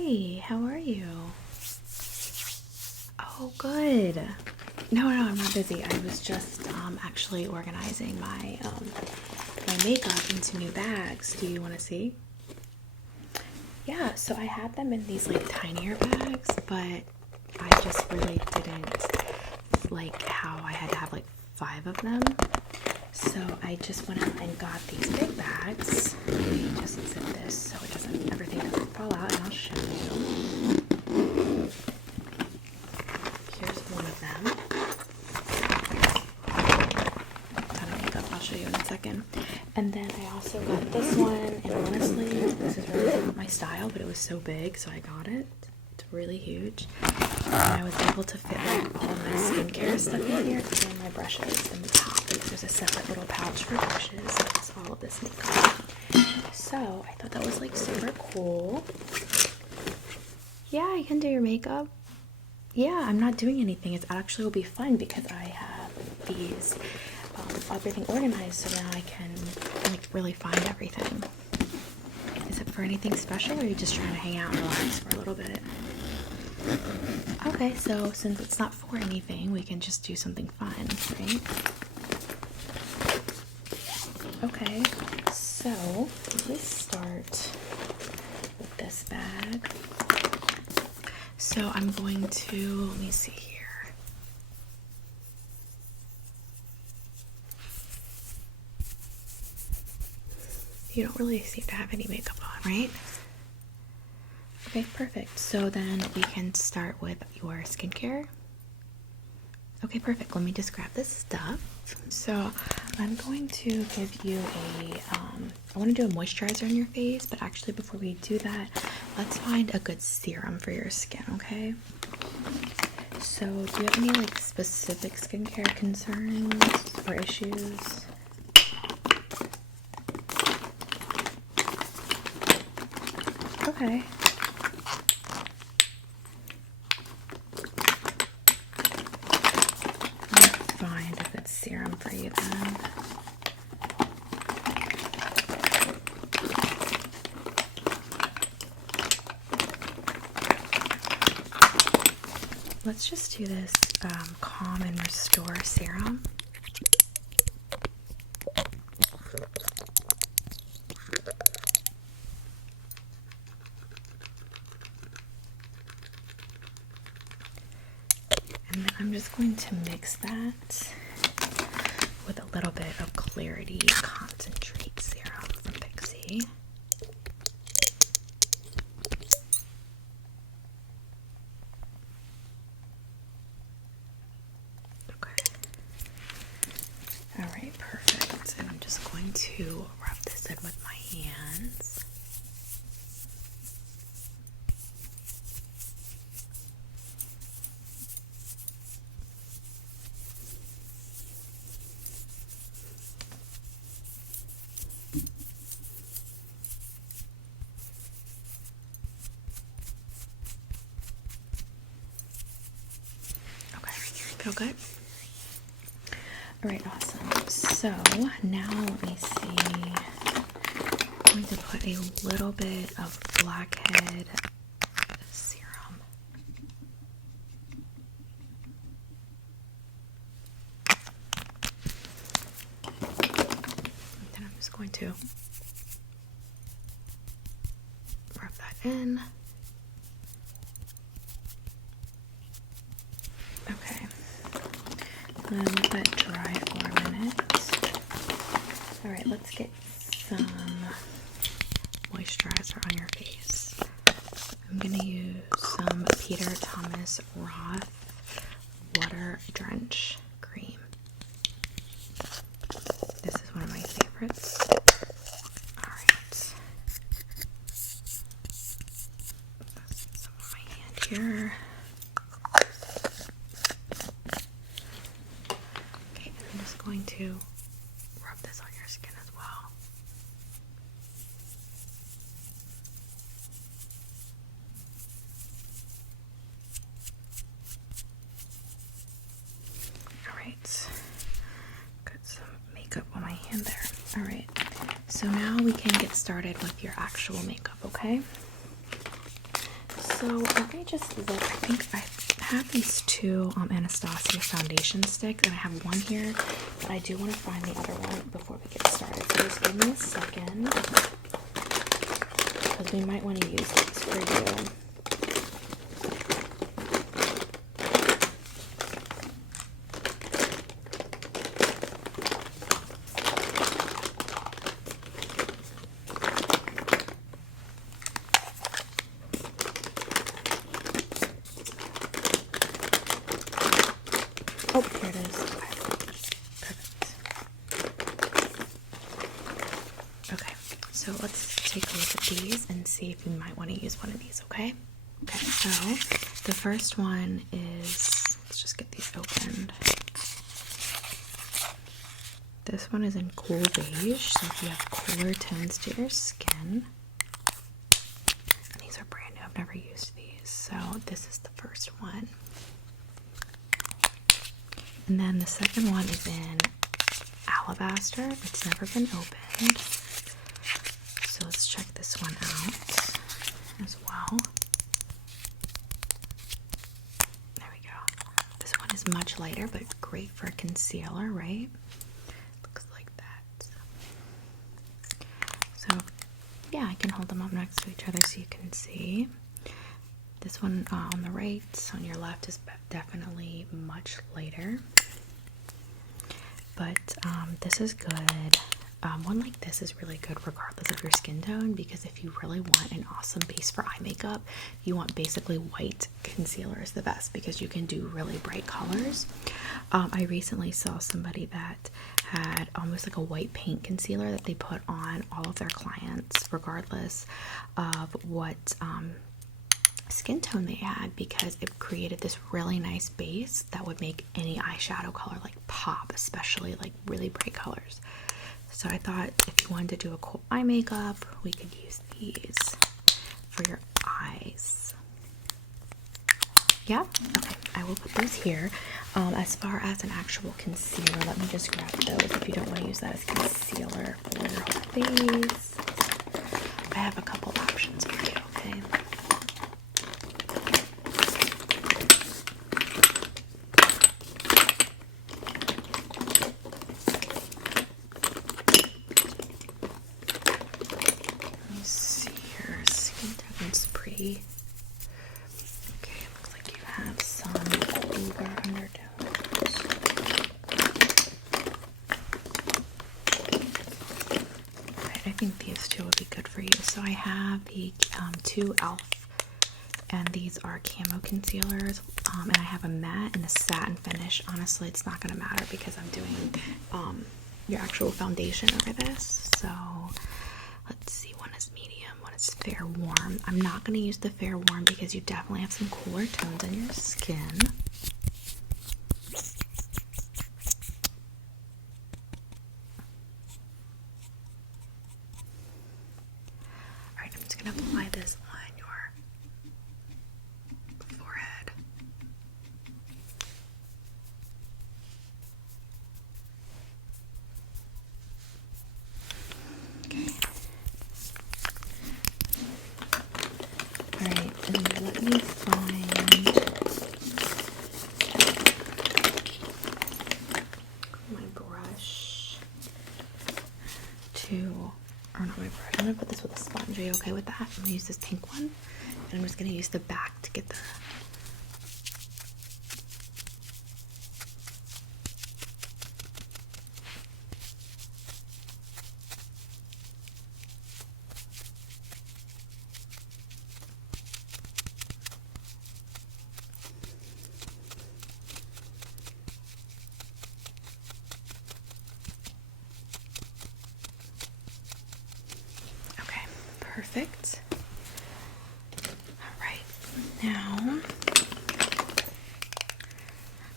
Hey, how are you? Oh, good. No, I'm not busy. I was just actually organizing my makeup into new bags. Do you want to see? Yeah, so I had them in these like tinier bags, but I just really didn't like how I had to have like 5 of them. So I just went out and got these big bags. Let me just zip this so everything doesn't fall out, and I'll show you. Here's one of them. Ton of makeup, I'll show you in a second. And then I also got this one, and honestly, this is really not my style, but it was so big, so I got it. It's really huge. And I was able to fit like all my skincare stuff in here, and my brushes and the pouch. There's a separate little pouch for brushes. That's all of this makeup. So I thought that was like super cool. Yeah, you can do your makeup. Yeah, I'm not doing anything. It actually will be fun because I have these everything organized, so now I can like really find everything. Is it for anything special, or are you just trying to hang out and relax for a little bit? Okay, so since it's not for anything, we can just do something fun, right? Okay, so let's start with this bag. So I'm going to, let me see here. You don't really seem to have any makeup on, right? Okay, perfect. So then we can start with your skincare. Okay, perfect. Let me just grab this stuff. So I'm going to give you I want to do a moisturizer on your face, but actually before we do that, let's find a good serum for your skin, okay? So do you have any like specific skincare concerns or issues? Okay. Find a good serum for you then. Let's just do this Calm and Restore serum. And then I'm just going to mix that with a little bit of Clarity Concentrate Serum from Pixie. Okay. Alright, perfect. And I'm just going to rub this in with my hands. Feel good? Alright, awesome. So now let me see. I'm going to put a little bit of Blackhead serum. And then I'm just going to rub that in. Okay. Then let that dry for a minute. Alright, let's get some moisturizer on your face. I'm going to use some Peter Thomas Roth Water Drench Cream. This is one of my favorites. Alright. Some on my hand here. Going to rub this on your skin as well. Alright, got some makeup on my hand there. Alright, so now we can get started with your actual makeup, okay? So let me just look. I think I have these two Anastasia foundation sticks, and I have one here, but I do want to find the other one before we get started. So just give me a second, because we might want to use these for you. Oh, here it is. Perfect. Okay, so let's take a look at these and see if we might want to use one of these, okay? Okay, so the first one is, let's just get these opened. This one is in cool beige, so if you have cooler tones to your skin. And these are brand new, I've never used these. So this is the first one. And then the second one is in alabaster. It's never been opened. So let's check this one out as well. There we go. This one is much lighter, but great for a concealer, right? Looks like that. So yeah, I can hold them up next to each other so you can see. This one on the right, on your left, is definitely much lighter. But this is good. One like this is really good regardless of your skin tone, because if you really want an awesome base for eye makeup, you want basically white concealer is the best, because you can do really bright colors. I recently saw somebody that had almost like a white paint concealer that they put on all of their clients regardless of what skin tone they had, because it created this really nice base that would make any eyeshadow color like pop, especially like really bright colors. So I thought if you wanted to do a cool eye makeup, we could use these for your eyes. Yeah? Okay, I will put those here. As far as an actual concealer, let me just grab those if you don't want to use that as concealer for your whole face. I have a couple options for you, okay? Okay, it looks like you have some cooler undertones. Right, I think these two would be good for you. So I have the two e.l.f. and these are camo concealers. And I have a matte and a satin finish. Honestly, it's not going to matter because I'm doing your actual foundation over this. So let's see, one is medium. It's fair warm. I'm not going to use the fair warm because you definitely have some cooler tones on your skin. Alright, I'm just going to apply this on your forehead. Okay. Alright, and let me find my brush or not my brush, I'm going to put this with a sponge. Are you okay with that? I'm going to use this pink one, and I'm just going to use the back to get the perfect. Alright, now,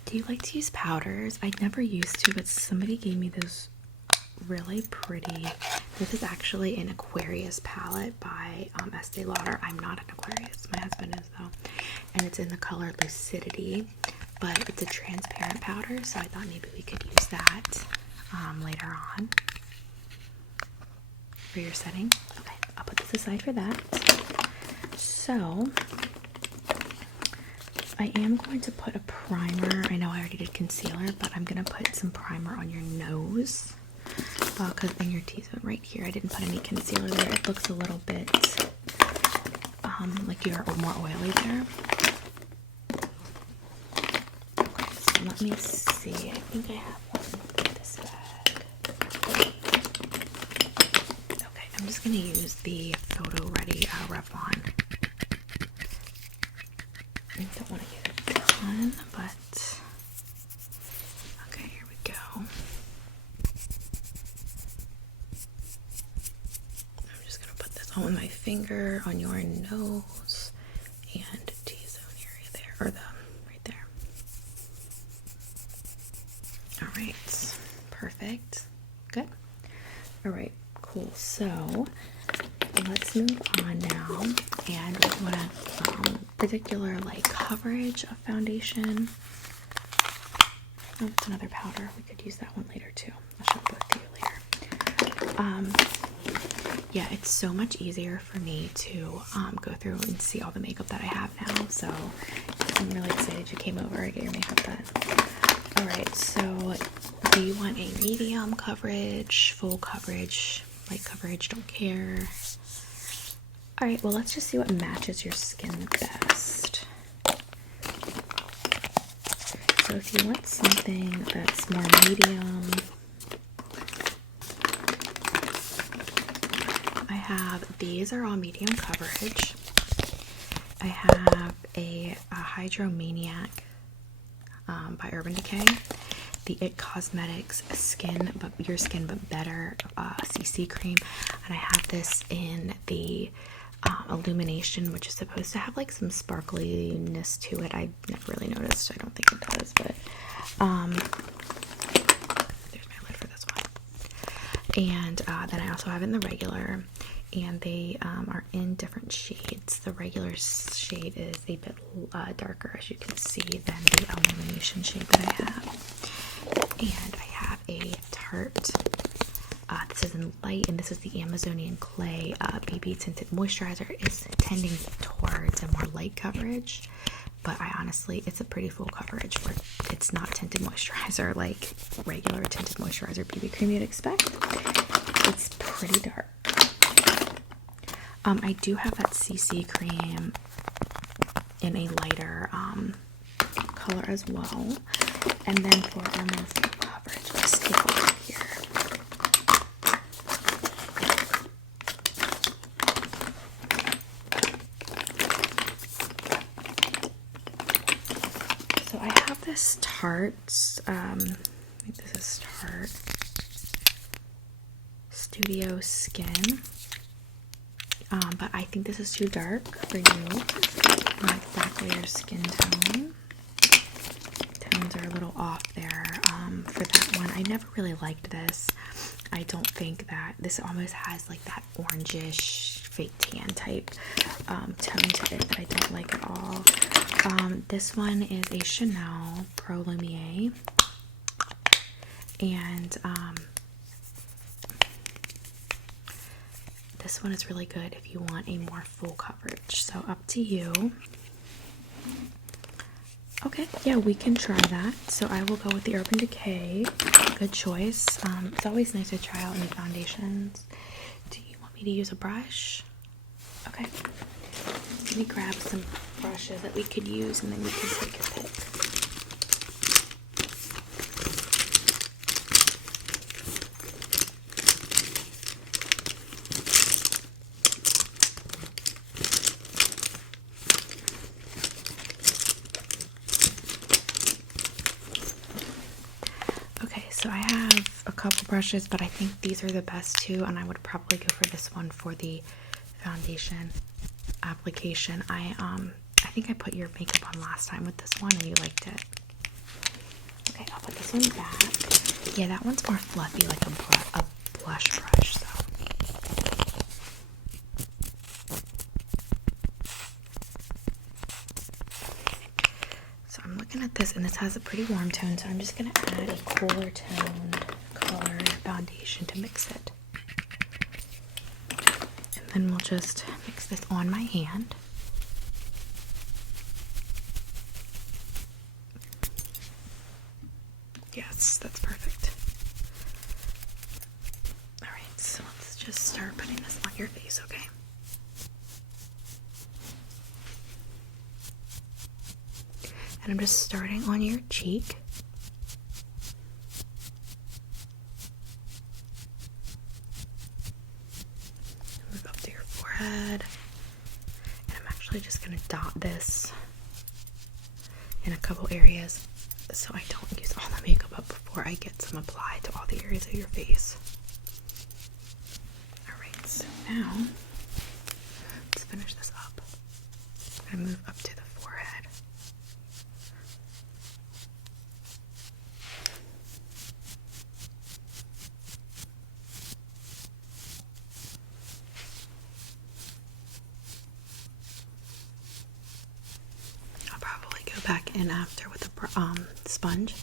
do you like to use powders? I never used to, but somebody gave me this really pretty, this is actually an Aquarius palette by Estee Lauder. I'm not an Aquarius, my husband is though, and it's in the color Lucidity, but it's a transparent powder, so I thought maybe we could use that later on for your setting. Okay, I'll put this aside for that. So I am going to put a primer. I know I already did concealer, but I'm going to put some primer on your nose. Because in your T-zone right here, I didn't put any concealer there. It looks a little bit like you're more oily there. Okay, so let me see. I think I have one in this bag. Okay, I'm just going to use the Photo Ready Revlon. I don't want to get a ton, but okay, here we go. I'm just going to put this on with my finger on your nose and T-zone area there, or the right there. All right, perfect. Good. All right, cool. So let's move on now, and we want a particular like coverage of foundation. Oh, it's another powder. We could use that one later too. I'll show both to you later. Yeah, it's so much easier for me to go through and see all the makeup that I have now. So I'm really excited you came over to get your makeup done. All right, so do you want a medium coverage, full coverage, light coverage? Don't care. All right, well, let's just see what matches your skin best. So if you want something that's more medium, I have, these are all medium coverage. I have a Hydromaniac by Urban Decay, the It Cosmetics Your Skin But Better CC cream, and I have this in the Illumination, which is supposed to have like some sparkliness to it. I never really noticed. I don't think it does, but there's my lid for this one. And then I also have it in the regular, and they are in different shades. The regular shade is a bit darker, as you can see, than the Illumination shade that I have. And I have a Tarte. This is in light, and this is the Amazonian Clay BB Tinted Moisturizer. Is tending towards a more light coverage, but I honestly, it's a pretty full coverage for it's not tinted moisturizer like regular tinted moisturizer BB cream you'd expect. It's pretty dark. I do have that CC cream in a lighter color as well. And then for our more full coverage, let's take a look here. So I have this Tarte, I think this is Tarte Studio Skin. But I think this is too dark for you. Not exactly your skin tone. Tones are a little off there for that one. I never really liked this. I don't think that this almost has like that orangish fake tan type tone to it that I don't like at all. This one is a Chanel Pro Lumiere, and this one is really good if you want a more full coverage. So up to you. Okay, yeah, we can try that. So I will go with the Urban Decay. Good choice. It's always nice to try out new foundations. Do you want me to use a brush? Okay. Let me grab some brushes that we could use, and then we can take a pick. So I have a couple brushes, but I think these are the best two, and I would probably go for this one for the foundation application. I think I put your makeup on last time with this one, and you liked it. Okay, I'll put this one back. Yeah, that one's more fluffy, like a blush brush. So I'm looking at this, and this has a pretty warm tone, so I'm just going to add a cooler tone color foundation to mix it. And then we'll just mix this on my hand. That's perfect. Alright, so let's just start putting this on your face, okay? And I'm just starting on your cheek. Move up to your forehead. And I'm actually just going to dot this in a couple areas so I don't use all the makeup up before I get some applied to all the areas of your face. Alright, so now let's finish this up. I'm going to move up to the forehead. I'll probably go back in after with a sponge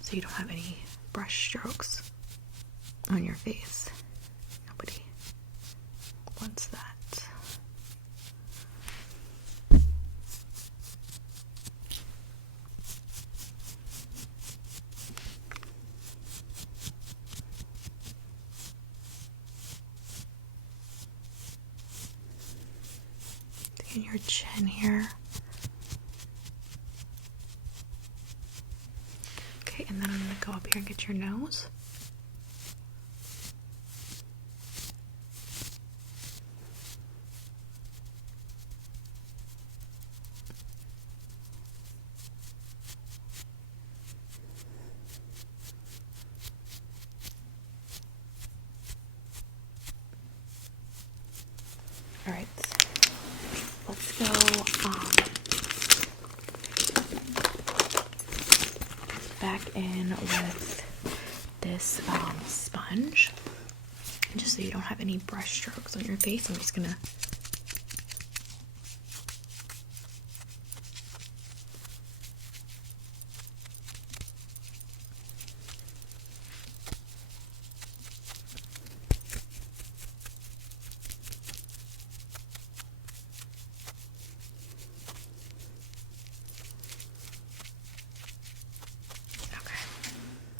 so you don't have any brush strokes on your face. Nobody wants that. In your chin here. Okay, and then I'm going to go up here and get your nose. Alright, let's go back in with this sponge. And just so you don't have any brush strokes on your face, I'm just gonna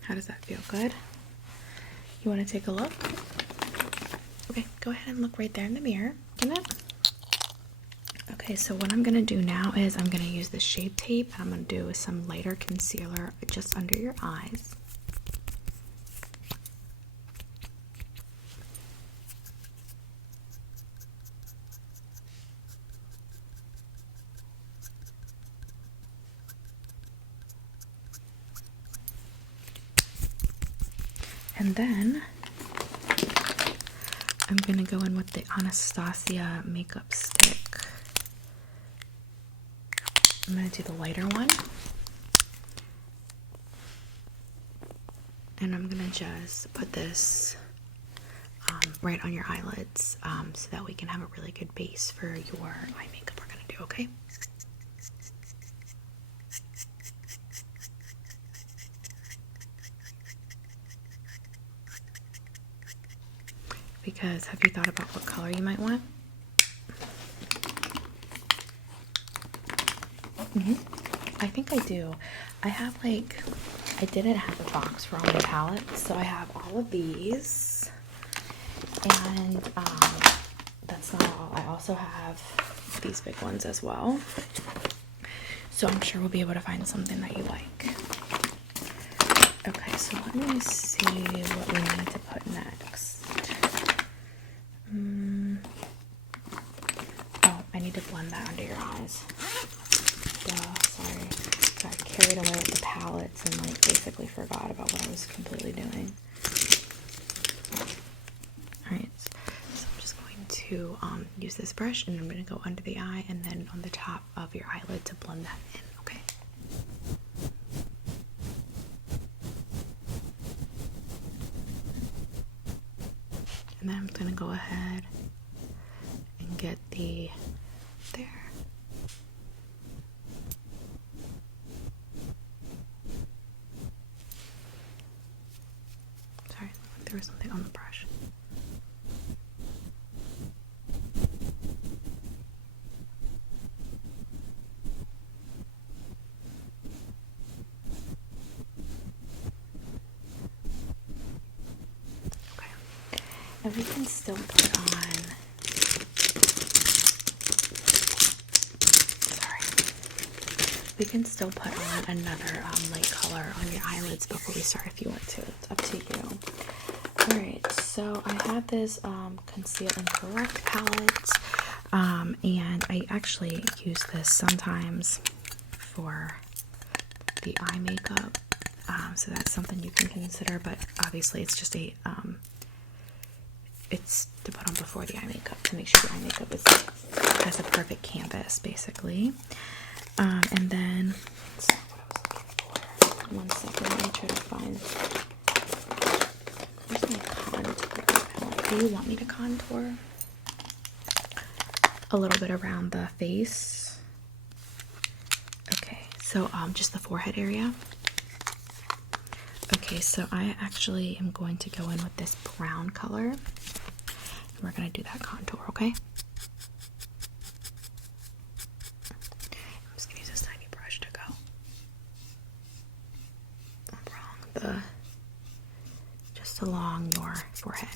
How does that feel? Good? You want to take a look? Okay, go ahead and look right there in the mirror. Okay, so what I'm going to do now is I'm going to use the Shape Tape. I'm going to do some lighter concealer just under your eyes. And then I'm going to go in with the Anastasia makeup stick. I'm going to do the lighter one. And I'm going to just put this right on your eyelids so that we can have a really good base for your eye makeup we're going to do, okay? Because have you thought about what color you might want? I think I do. I have I didn't have a box for all my palettes, so I have all of these. And that's not all. I also have these big ones as well. So I'm sure we'll be able to find something that you like. Okay, so let me see what we need to put next. Oh, I need to blend that under your eyes. Sorry. Got carried away with the palettes and basically forgot about what I was completely doing. Alright, so I'm just going to use this brush and I'm going to go under the eye and then on the top of your eyelid to blend that in, okay? And then I'm going to go ahead and get the there. Sorry, there was something on the brush. And we can still put on, we can still put on another light color on your eyelids before we start if you want to. It's up to you. Alright, so I have this Conceal and Correct palette, and I actually use this sometimes for the eye makeup, so that's something you can consider, but obviously it's just a, it's to put on before the eye makeup to make sure the eye makeup has a perfect canvas, basically. And then, that's not what I was looking for. 1 second, let me try to find, where's my contour palette? Do you want me to contour a little bit around the face? Okay, so just the forehead area. Okay, so I actually am going to go in with this brown color, and we're going to do that contour, okay? I'm just going to use this tiny brush to go just along your forehead.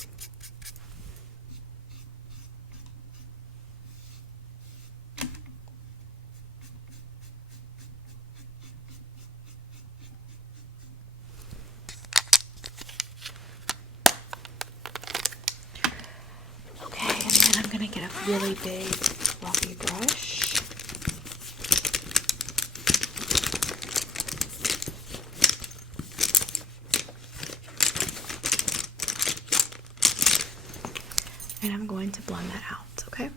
Get a really big fluffy brush. And I'm going to blend that out, okay?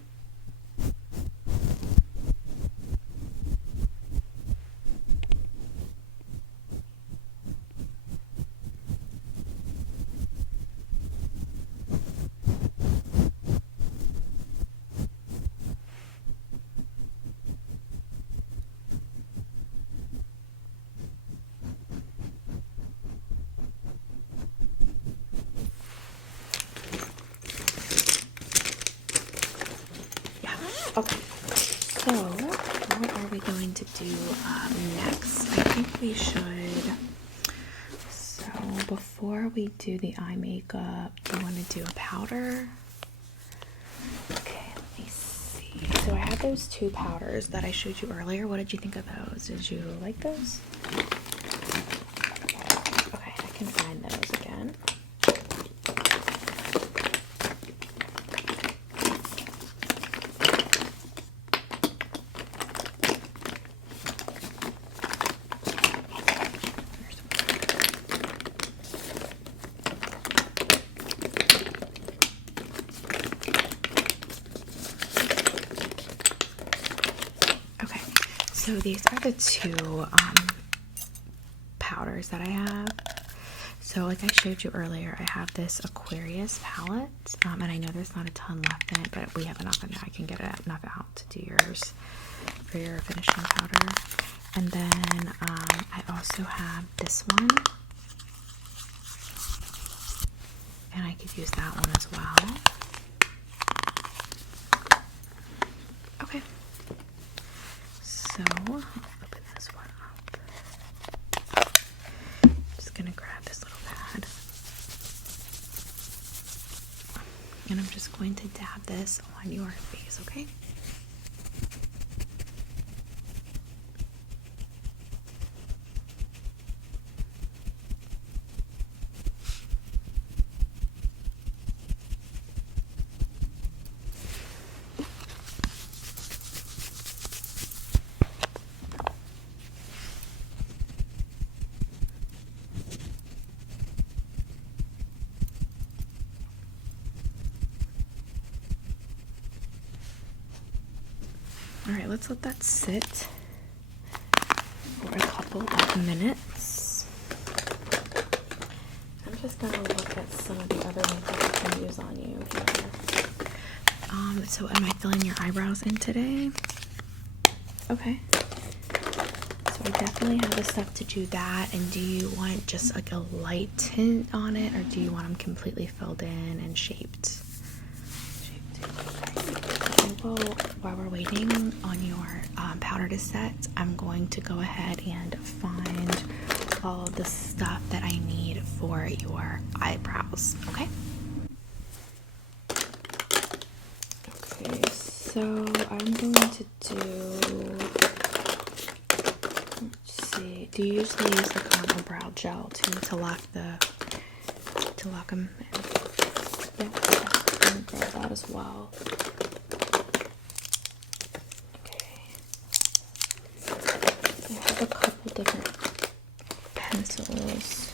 Okay, so what are we going to do next? I think we should, so before we do the eye makeup, do you want to do a powder? Okay, let me see. So I had those 2 powders that I showed you earlier. What did you think of those? Did you like those? Okay, I can find those again. So these are the 2 powders that I have. So like I showed you earlier, I have this Aquarius palette, and I know there's not a ton left in it, but we have enough in there. I can get enough out to do yours for your finishing powder. And then I also have this one, and I could use that one as well. Okay. So, I'll open this one up. I'm just going to grab this little pad. And I'm just going to dab this on your face, okay? Alright, let's let that sit for a couple of minutes. I'm just going to look at some of the other makeup I can use on you here. So am I filling your eyebrows in today? Okay. So I definitely have the stuff to do that. And do you want just like a light tint on it, or do you want them completely filled in and shaped? Well, while we're waiting on your powder to set, I'm going to go ahead and find all of the stuff that I need for your eyebrows, okay? So I'm going to do, let's see, do you usually use the caramel brow gel to lock them in? Yeah, I'm gonna grab that as well. Okay. I have a couple different pencils.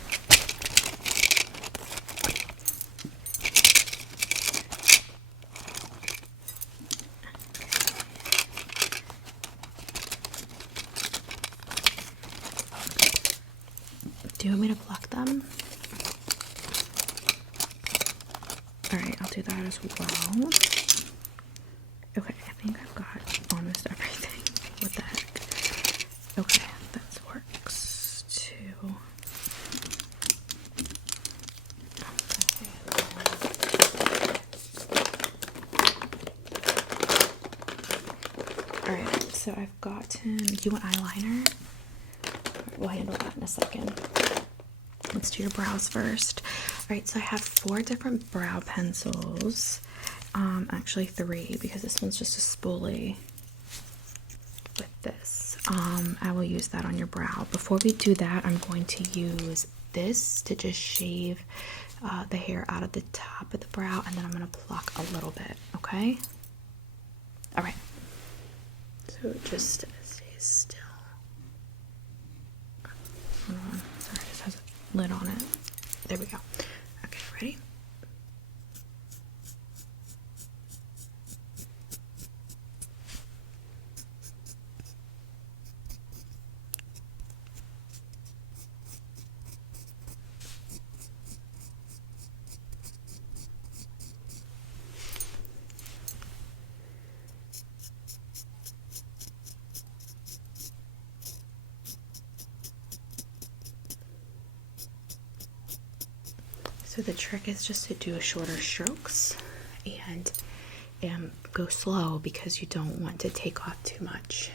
Do you want me to pluck them? Alright, I'll do that as well. Okay, I think I've got almost everything. What the heck? Okay, that works too. Okay. Alright, so I've gotten. Do you want eyeliner? We'll handle that in a second. Let's do your brows first. Alright, so I have 4 different brow pencils. Actually 3, because this one's just a spoolie with this. I will use that on your brow. Before we do that, I'm going to use this to just shave the hair out of the top of the brow, and then I'm going to pluck a little bit, okay? Alright. So it just stays still. Hold on. Sorry, this has a lid on it. There we go. Okay, ready? So the trick is just to do shorter strokes and go slow because you don't want to take off too much.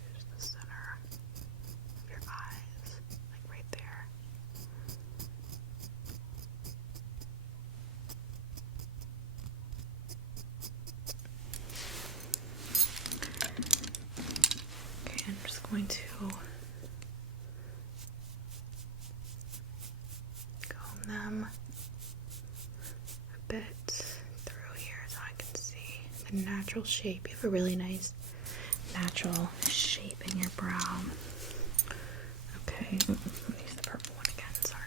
There's the center of your eyes, like right there. I'm just going to comb them a bit through here so I can see the natural shape. You have a really nice natural shape in your brow. Okay, let me use the purple one again, sorry.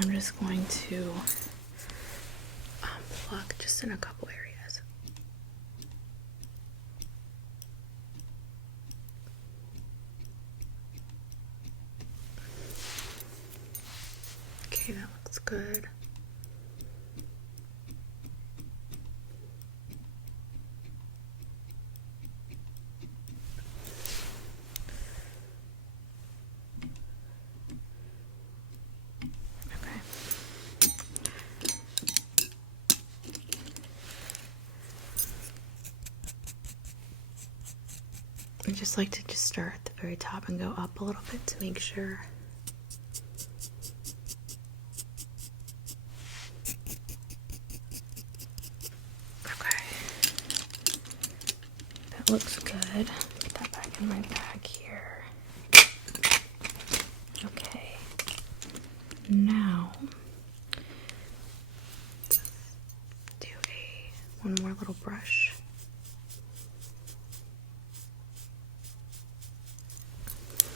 I'm just going to pluck just in a couple areas. Okay, that looks good. I just like to just start at the very top and go up a little bit to make sure. Okay. That looks good. Put that back in my bag here. Okay. Now, let's do one more little brush.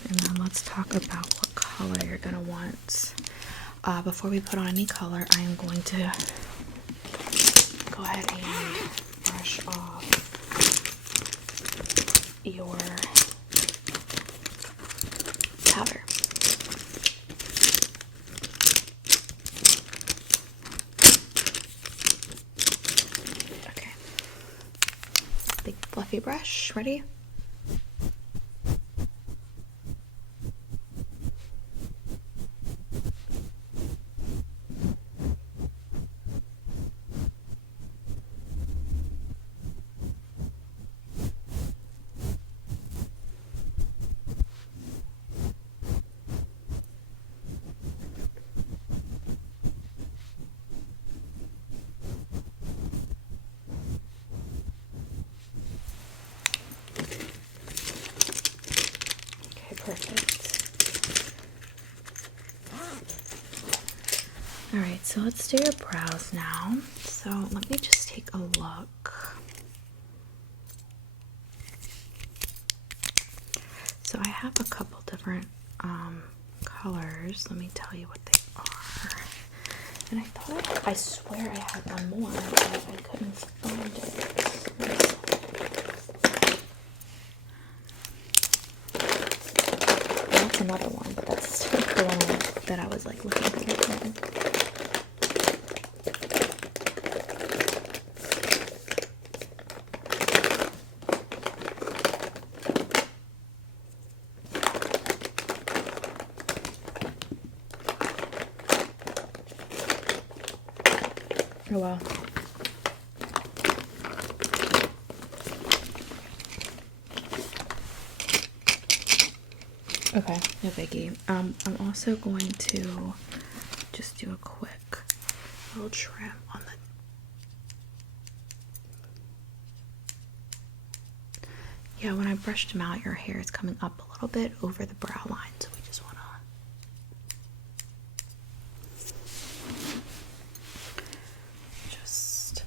And then let's talk about what color you're going to want. Before we put on any color, I am going to go ahead and brush off your powder. Okay. Big fluffy brush. Ready? Perfect. Alright, so let's do your brows now. So let me just take a look. So I have a couple different colors. Let me tell you what they are. And I swear I had one more, but I couldn't find it. That's another one, but that's the one that I was like looking for. Oh wow. Okay, no biggie. I'm also going to just do a quick little trim on the... Yeah, when I brushed them out, your hair is coming up a little bit over the brow line, so we just want to... just...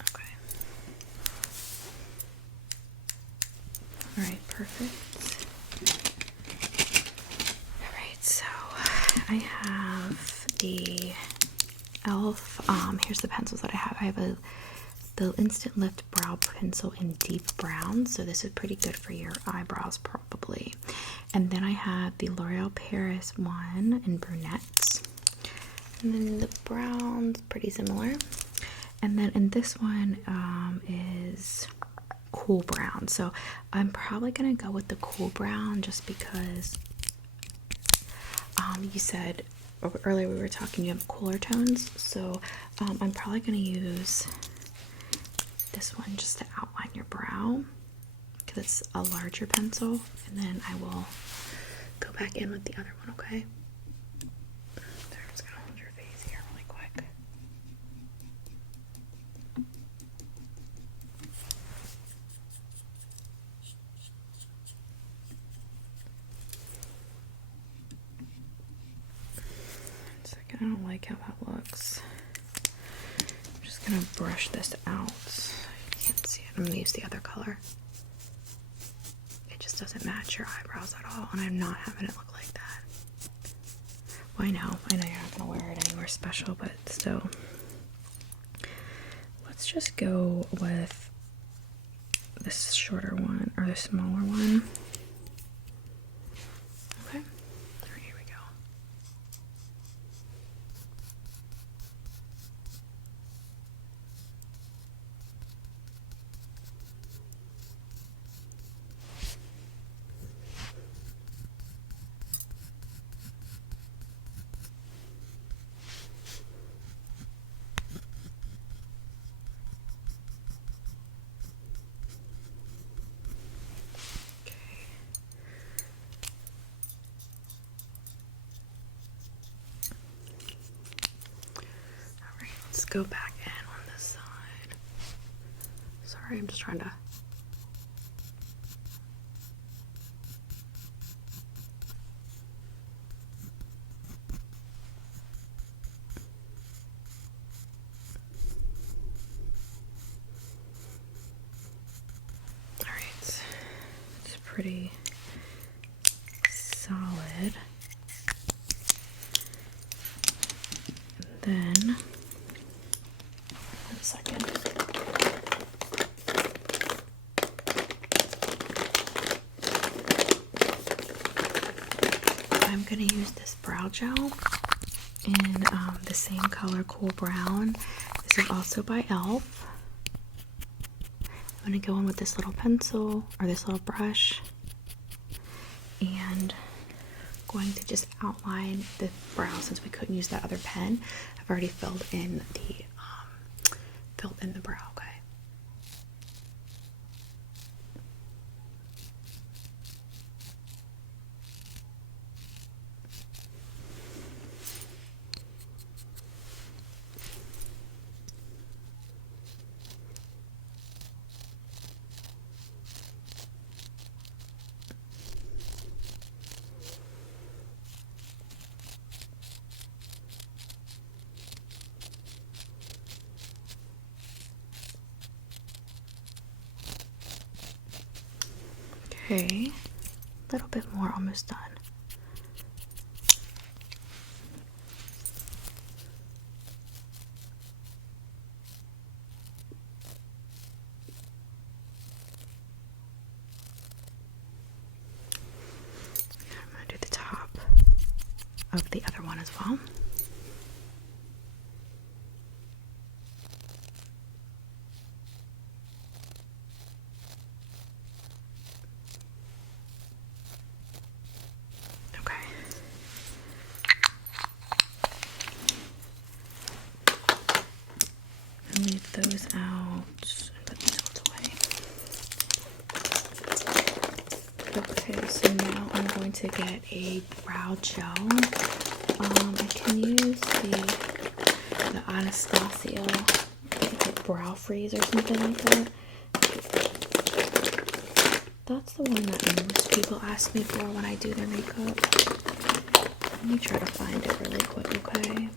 Okay. Alright, perfect. Alright, so I have the e.l.f. Here's the pencils that I have. I have the Instant Lift Brow Pencil in Deep Brown, so this is pretty good for your eyebrows probably. And then I have the L'Oreal Paris one in brunettes. And then the brown's pretty similar. And then in this one is cool brown. So I'm probably gonna go with the cool brown just because you said earlier we were talking you have cooler tones, so I'm probably gonna use this one just to outline your brow because it's a larger pencil, and then I will go back in with the other one. Okay, so I'm just gonna hold your face here really quick. I don't like how that looks. I'm just gonna brush this out. You can't see it. I'm gonna use the other color. It just doesn't match your eyebrows at all, and I'm not having it look like that. Well, I know you're not gonna wear it anywhere special, but still. Let's just go with this shorter one, or the smaller one. Okay. Here we go. Go back in on this side. Sorry, I'm just trying to... Alright, it's pretty solid. Then, one second. I'm going to use this brow gel in the same color, Cool Brown. This is also by e.l.f. I'm going to go in with this little pencil or this little brush and going to just outline the brow since we couldn't use that other pen. I've already filled in the brow, okay? Okay, a little bit more, almost done. I'm going to do the top of the other one as well. Leave those out and put these ones away. Okay, so now I'm going to get a brow gel. I can use the Anastasia, I think it's Brow Freeze or something like that. That's the one that most people ask me for when I do their makeup. Let me try to find it really quick, okay?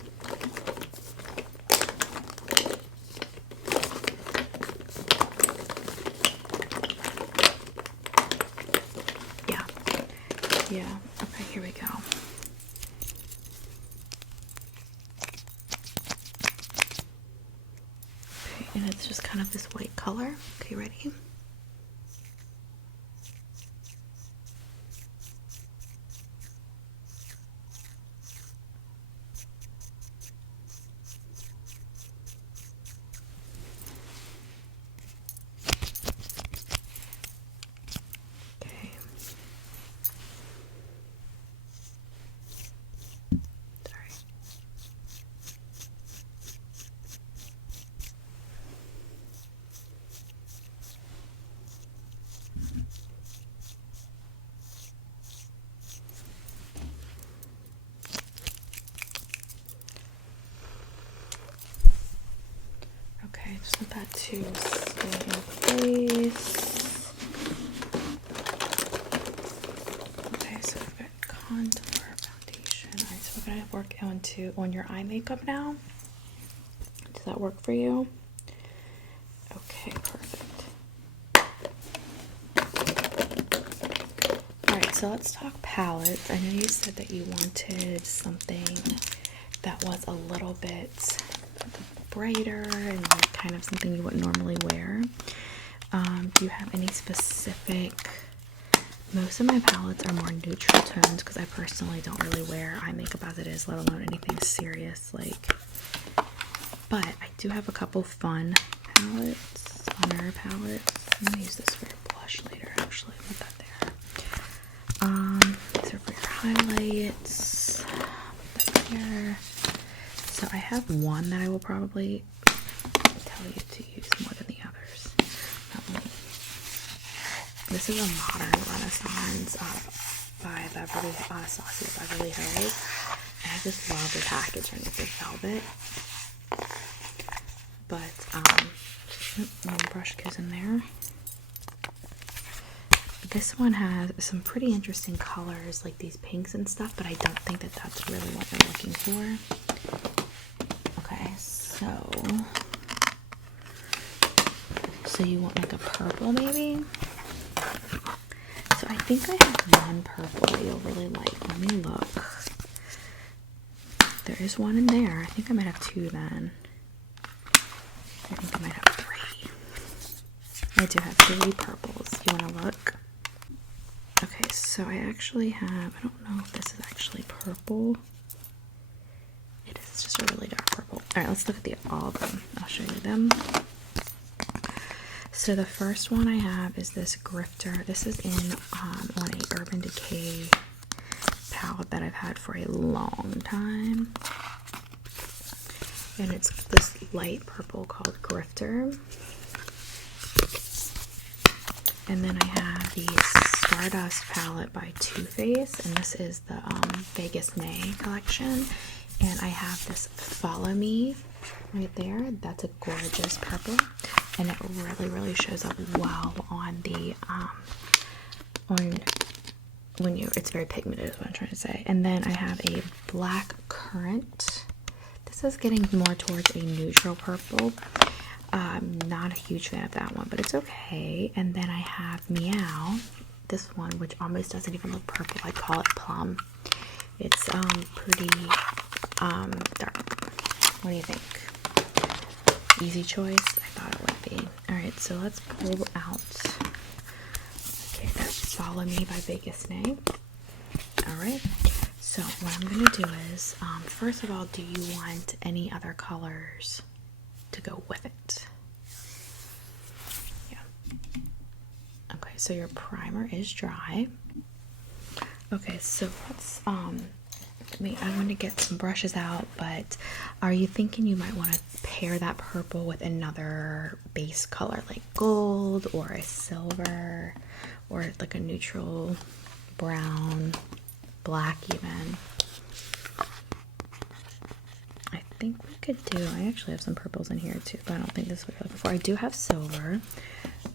Yeah, okay, here we go. Okay, and it's just kind of this white color. Okay, ready? Okay, just want that to stay in place. Okay, so we've got contour, foundation. Alright, so we're gonna work on your eye makeup now. Does that work for you? Okay, perfect. Alright, so let's talk palettes. I know you said that you wanted something that was a little bit brighter and like kind of something you wouldn't normally wear. Do you have any specific? Most of my palettes are more neutral tones because I personally don't really wear eye makeup as it is, let alone anything serious like. But I do have a couple fun palettes, funner palettes. I'm gonna use this for your blush later. Actually, put that there. These are for your highlights. Put that there. So I have one that I will probably tell you to use more than the others. This is a Modern Renaissance by Anastasia Beverly Hills. And I just love the packaging. It's velvet. But one brush goes in there. This one has some pretty interesting colors, like these pinks and stuff, but I don't think that that's really what you're looking for. Okay, so you want like a purple maybe? So I think I have one purple that you'll really like. Let me look. there is one in there. I think I might have two then. I think I might have three. I do have three purples. You want to look? Okay, so I actually have, I don't know if this is actually purple. It is just a really dark purple. Alright, let's look at all of them. I'll show you them. So the first one I have is this Grifter. This is in on a Urban Decay palette that I've had for a long time. And it's this light purple called Grifter. And then I have the Stardust palette by Too Faced, and this is the Vegas May collection. And I have this Follow Me right there. That's a gorgeous purple, and it really shows up well on the it's very pigmented is what I'm trying to say. And then I have a Black Currant. This is getting more towards a neutral purple. Not a huge fan of that one, but it's okay. And then I have Meow, this one, which almost doesn't even look purple. I call it Plum. It's pretty dark. What do you think? Easy choice? I thought it would be. Alright, so let's pull out. Okay, that's Follow Me by Vegas May. Alright, so what I'm going to do is, first of all, do you want any other colors to go with it? Yeah. Okay, so your primer is dry. Okay, so let's, I want to get some brushes out, but are you thinking you might want to pair that purple with another base color, like gold or a silver or like a neutral brown, black even? I think we could do, I actually have some purples in here too, but I don't think this is what you're looking for. I do have silver.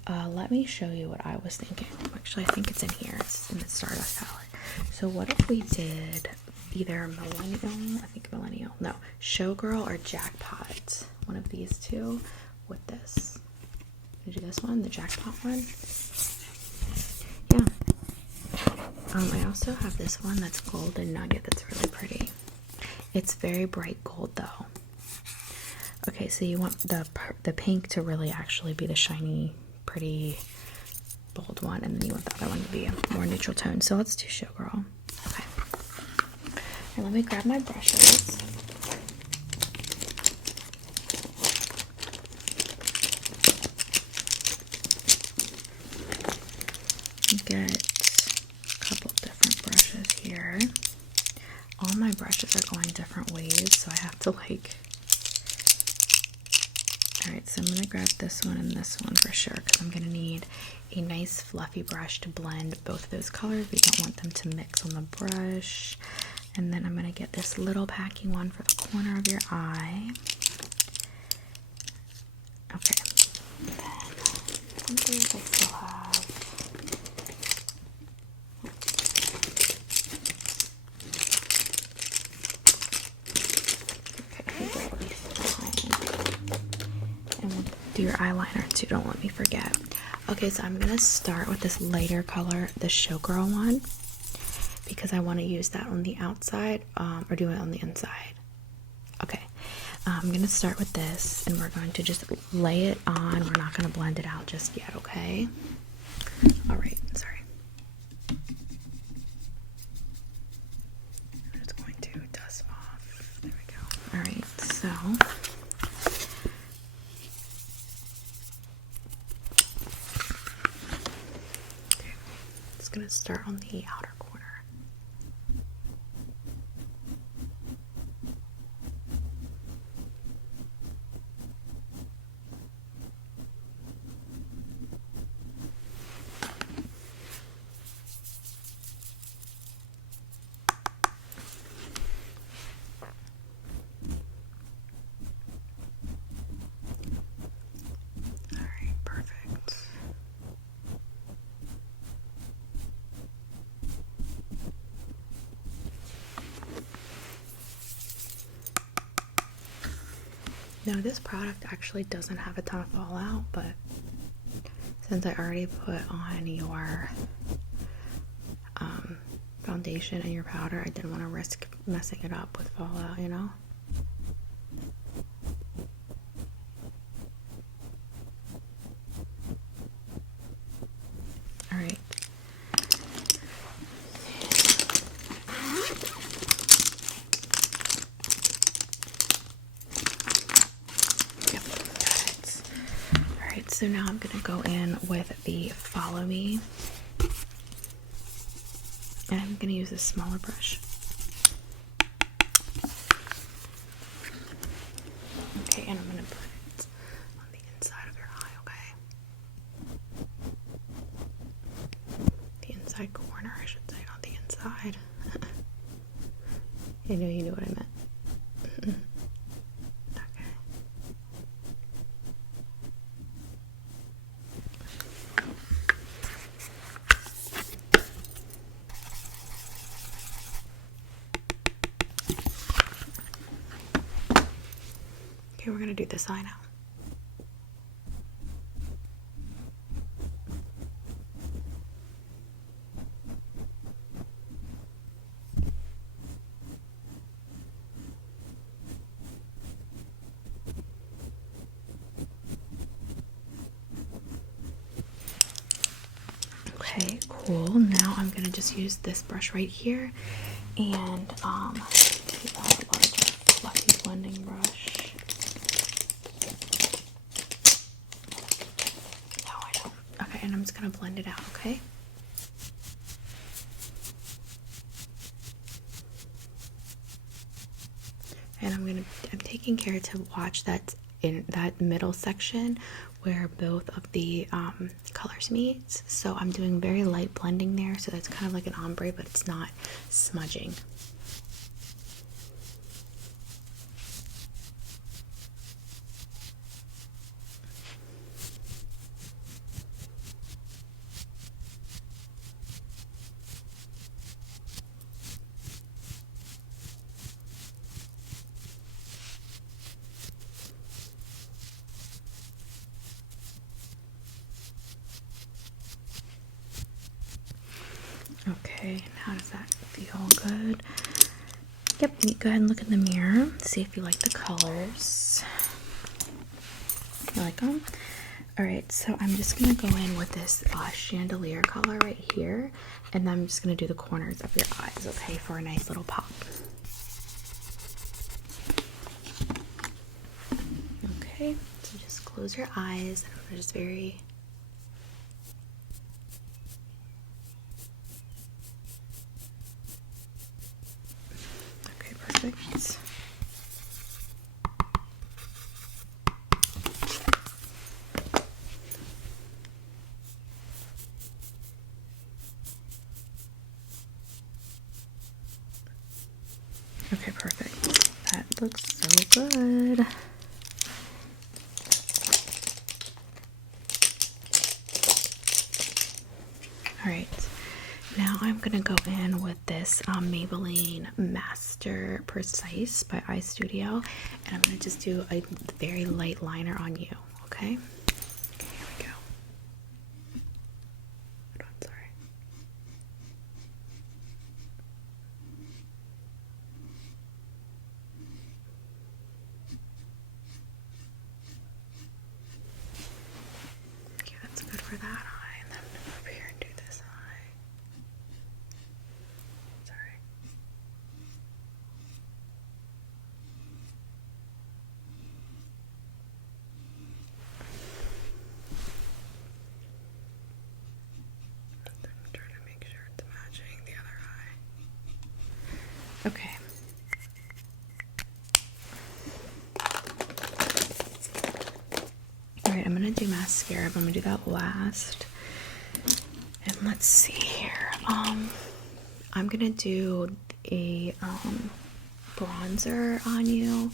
Let me show you what I was thinking. Actually, I think it's in here. It's in the Stardust palette. So what if we did either no, Showgirl or Jackpot. One of these two with this. You do this one, the Jackpot one. Yeah. I also have this one that's Golden Nugget that's really pretty. It's very bright gold though. Okay, so you want the pink to really actually be the shiny, pretty, bold one, and then you want the other one to be a more neutral tone. So let's do Showgirl. Okay. And let me grab my brushes. Get a couple different brushes here. All my brushes are going different ways, so I have to like... Alright, so I'm going to grab this one and this one for sure, because I'm going to need a nice fluffy brush to blend both of those colors. We don't want them to mix on the brush. And then I'm going to get this little packing one for the corner of your eye. Okay. And then I still have... do your eyeliner too, don't let me forget. Okay, so I'm gonna start with this lighter color, the Showgirl one, because I want to use that on the outside, or do it on the inside. Okay, I'm gonna start with this, and we're going to just lay it on. We're not gonna blend it out just yet, okay? Alright, sorry. It's going to dust off. There we go. Alright, so... going to start on the outer corner. All right, perfect. Now this product actually doesn't have a ton of fallout, but since I already put on your foundation and your powder. I didn't want to risk messing it up with fallout, you know? Alright. Yep, got it. Alright, so now I'm going to go in with the Follow Me. And I'm going to use a smaller brush. Okay, and I'm going to put it on the inside of your eye, okay? The inside corner, I should say, not the inside. I knew you knew what I meant. Okay. Okay, we're gonna do this eye now. Okay, cool. Now I'm gonna just use this brush right here and take out a large fluffy blending brush. No, I don't. Okay, and I'm just gonna blend it out, okay? And I'm taking care to watch that in that middle section where both of the colors meet. So I'm doing very light blending there, so that's kind of like an ombre, but it's not smudging. Okay, how does that feel? Good. Yep, go ahead and look in the mirror. See if you like the colors. You like them? Alright, so I'm just going to go in with this chandelier color right here. And then I'm just going to do the corners of your eyes, okay, for a nice little pop. Okay, so just close your eyes. I'm just very... Perfect. Okay, perfect. That looks so good. Alright, now I'm going to go in with this Maybelline Master Precise by Eye Studio, and I'm going to just do a very light liner on you, okay? Okay, here we go. Hold on, sorry. Okay, that's good for that eye. And then I'm going to go over here and do this eye. Sorry. I'm trying to make sure it's matching the other eye. Okay. Alright, I'm gonna do mascara, but I'm gonna do that last. And let's see here. I'm gonna do a bronzer on you,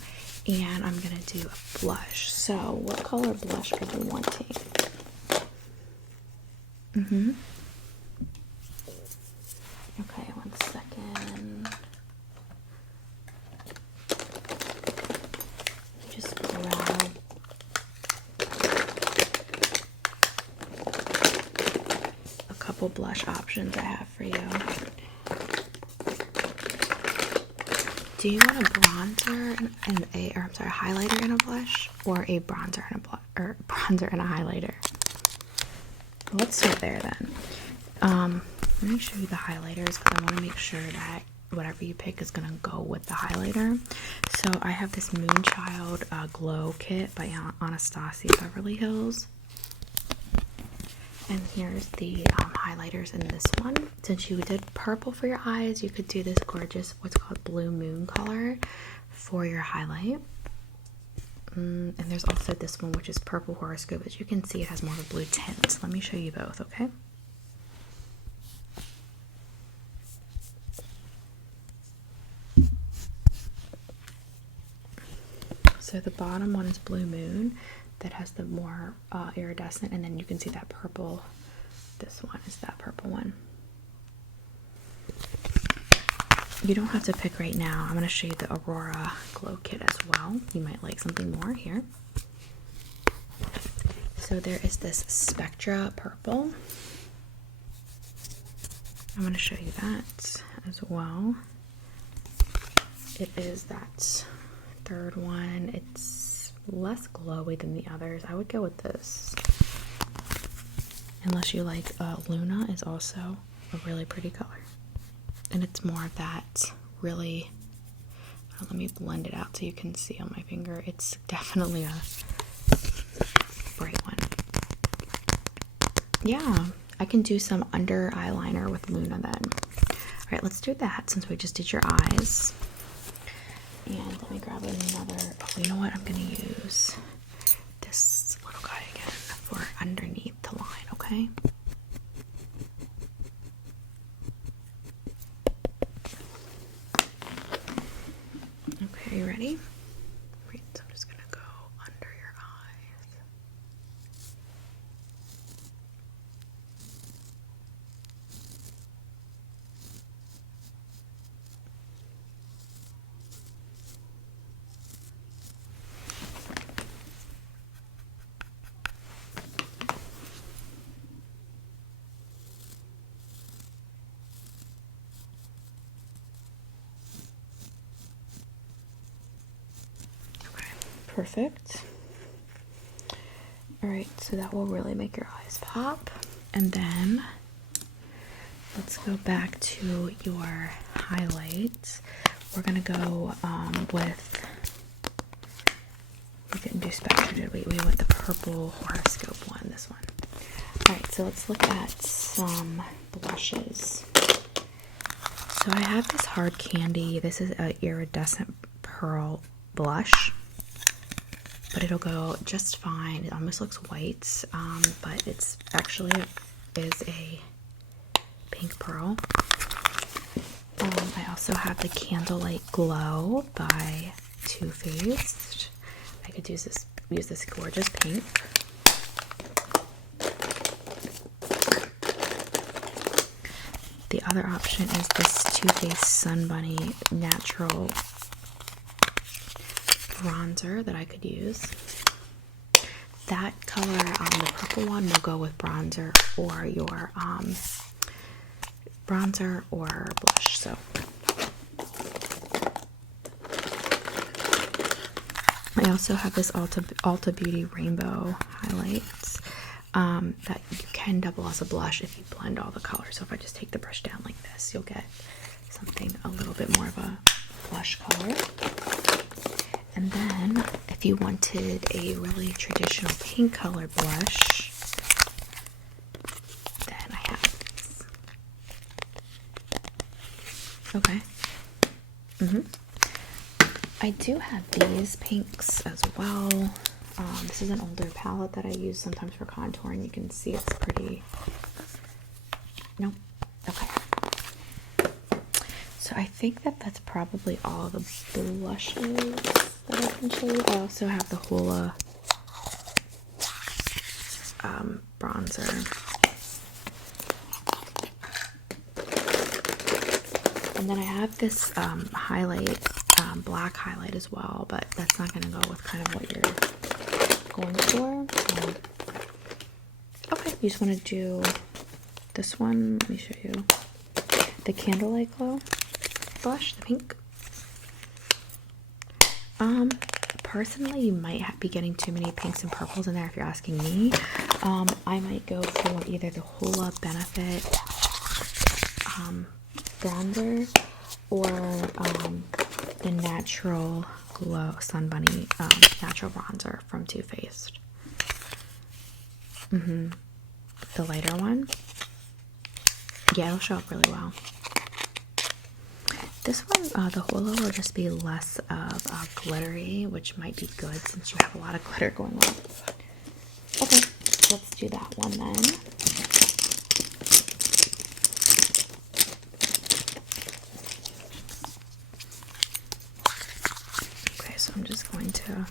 and I'm gonna do a blush. So, what color blush are you wanting? Okay, 1 second. Just grab a couple blush options I have for you. Do you want a bronzer and a highlighter and a blush, or a bronzer and a bronzer and a highlighter? Let's start there then. Let me show you the highlighters because I want to make sure that whatever you pick is gonna go with the highlighter. So I have this Moonchild Glow Kit by Anastasia Beverly Hills. And here's the highlighters in this one. Since you did purple for your eyes, you could do this gorgeous, what's called Blue Moon color for your highlight. And there's also this one, which is Purple Horoscope. As you can see, it has more of a blue tint. So let me show you both, okay? So the bottom one is Blue Moon. That has the more iridescent, and then you can see that purple. This one is that purple one. You don't have to pick right now. I'm going to show you the Aurora Glow Kit as well. You might like something more here. So there is this Spectra Purple. I'm going to show you that as well. It is that third one. It's less glowy than the others. I would go with this. Unless you like Luna is also a really pretty color. And it's more of that really, let me blend it out so you can see on my finger. It's definitely a bright one. Yeah, I can do some under eyeliner with Luna then. All right, let's do that since we just did your eyes. And let me grab another, oh, you know what? I'm going to use this little guy again for underneath the line, okay? Okay, you ready? Right, so I'm just going to go under your eyes. Perfect. All right, so that will really make your eyes pop. And then let's go back to your highlights. We're gonna go with, we didn't do Spectra, did we? We went the Purple Horoscope one, this one. All right, so let's look at some blushes. So I have this Hard Candy. This is an iridescent pearl blush. But it'll go just fine. It almost looks white, but it's actually is a pink pearl. I also have the Candlelight Glow by Too Faced. I could use this gorgeous pink. The other option is this Too Faced Sun Bunny Natural bronzer that I could use. That color, the purple one, will go with bronzer or your bronzer or blush. So I also have this Ulta Beauty Rainbow highlights that you can double as a blush if you blend all the colors. So if I just take the brush down like this, you'll get something a little bit more of a blush color. And then, if you wanted a really traditional pink color blush, then I have these. Okay. I do have these pinks as well. This is an older palette that I use sometimes for contouring. You can see it's pretty. Nope. Okay. So I think that's probably all the blushes that I can show you. I also have the Hoola bronzer. And then I have this highlight, black highlight as well, but that's not going to go with kind of what you're going for. Okay, you just want to do this one. Let me show you the Candlelight Glow blush, the pink. Personally, you might be getting too many pinks and purples in there if you're asking me. I might go for either the Hoola Benefit bronzer or the Natural Glow Sun Bunny natural bronzer from Too Faced. The lighter one. Yeah, it'll show up really well. This one, the Hoola will just be less of glittery, which might be good since you have a lot of glitter going on. Okay, let's do that one then. Okay, so I'm just going to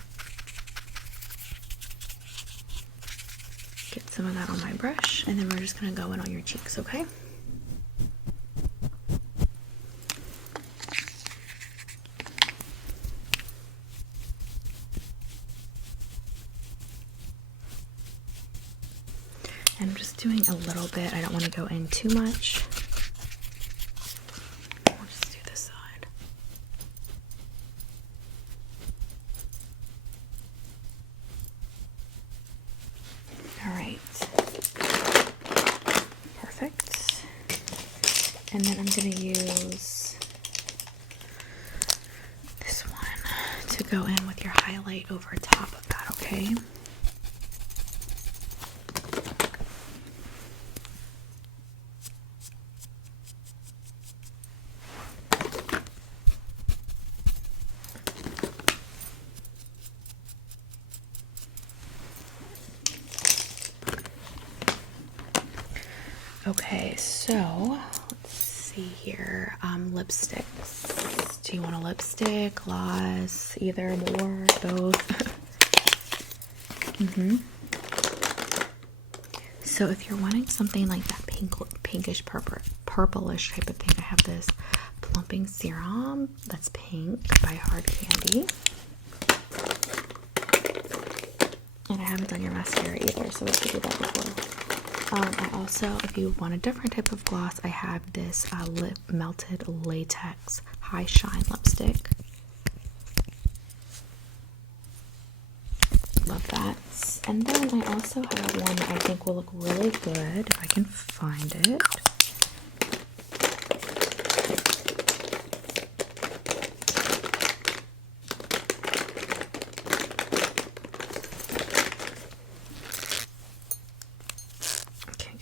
get some of that on my brush, and then we're just going to go in on your cheeks, okay? And I'm just doing a little bit. I don't want to go in too much. I'll just do this side. All right. Perfect. And then I'm going to use this one to go in with your highlight over top of that, okay? Okay, so let's see here. Lipsticks. Do you want a lipstick, gloss, either, more, both? So if you're wanting something like that pinkish purplish type of thing, I have this plumping serum that's pink by Hard Candy. And I haven't done your mascara either, so let's do that before. I also, if you want a different type of gloss, I have this lip melted latex high shine lipstick. Love that. And then I also have one that I think will look really good if I can find it.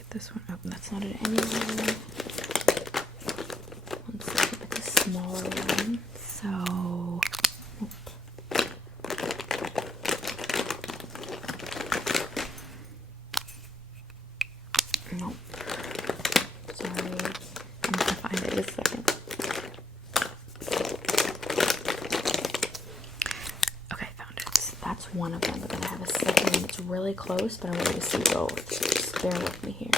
This one up, that's not it anywhere. Let's see with the smaller one. So, nope. Sorry, I'm gonna find it in a second. Okay, found it. That's one of them, but then I have a second one that's really close, but I want you to see both. So just bear with me here.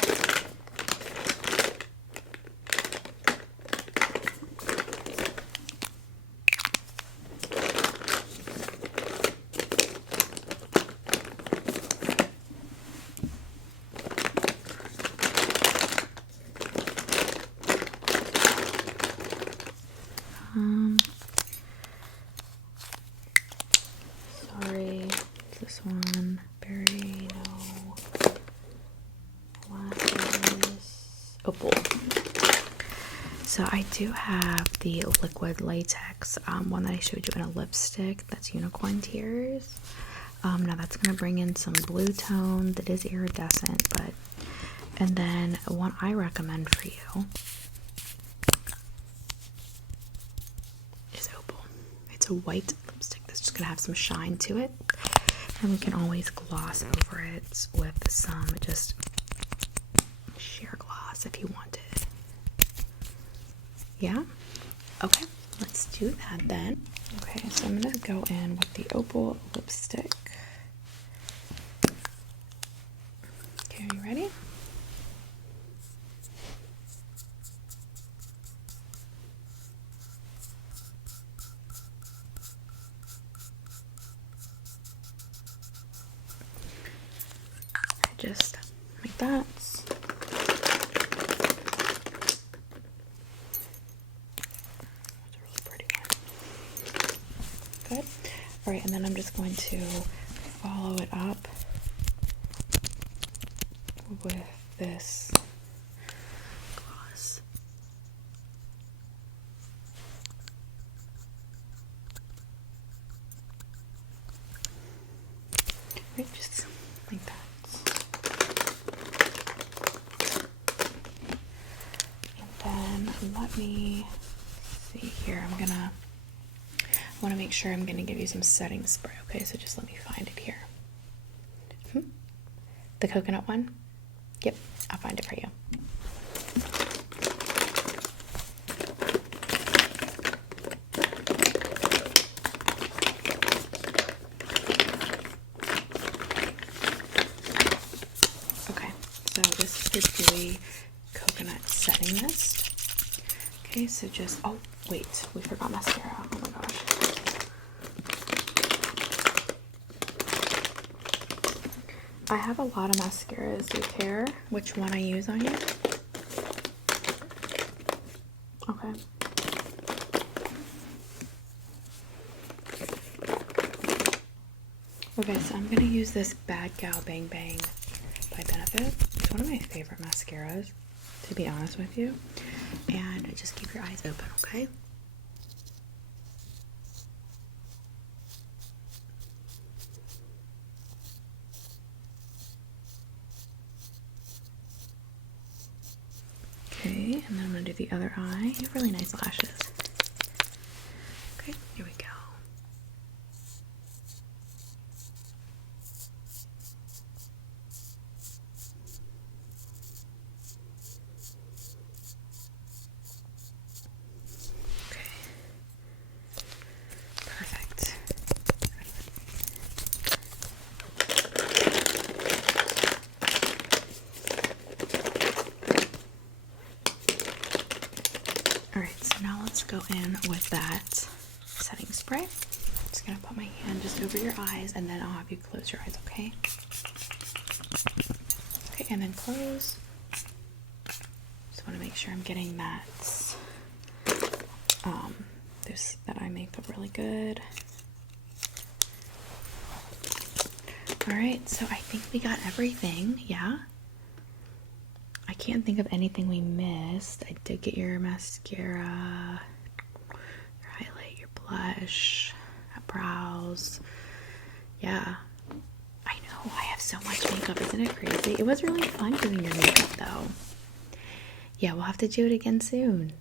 Sorry, this one, berry, no, lashes, opal. So I do have the liquid latex one that I showed you in a lipstick, that's Unicorn Tears. Now that's going to bring in some blue tone that is iridescent, but, and then one I recommend for you is opal. It's a white lipstick that's just gonna have some shine to it, and we can always gloss over it with some just sheer gloss if you wanted. Yeah? Okay, let's do that then. Okay, so I'm gonna go in with the opal lipstick. Okay, are you ready? Just like that. That's a really pretty one. Good. All right, and then I'm just going to follow it up with this gloss. Right, just like that. And then let me see here. I want to make sure I'm gonna give you some setting spray. Okay, so just let me find it here. The coconut one? Yep, I'll find it for you. Okay, so this is the Dewy Coconut Setting Mist. Okay, so just, oh, wait, we forgot mascara. Oh my gosh. I have a lot of mascaras. Do you care which one I use on you? Okay. Okay, so I'm gonna use this Bad Gal Bang Bang by Benefit. It's one of my favorite mascaras, to be honest with you. And just keep your eyes open, okay? Okay, and then I'm gonna do the other eye. You have really nice lashes. Okay, here we go. Okay. Perfect. Alright, so now let's go in with that setting spray. I'm just gonna put my hand just over your eyes and then I'll have you close your eyes, okay? Okay, and then close. Just want to make sure I'm getting that that eye makeup really good. Alright, so I think we got everything, yeah? I can't think of anything we missed. I did get your mascara, your highlight, your blush, brows. Yeah. I know, I have so much makeup, isn't it crazy? It was really fun doing your makeup though. Yeah, we'll have to do it again soon.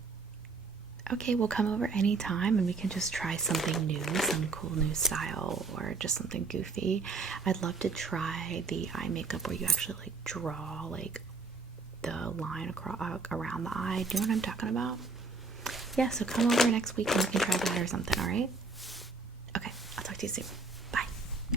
Okay, we'll come over anytime and we can just try something new, some cool new style or just something goofy. I'd love to try the eye makeup where you actually like draw like the line across around the eye. Do you know what I'm talking about? Yeah, so come over next week and we can try that or something, all right? Okay, I'll talk to you soon.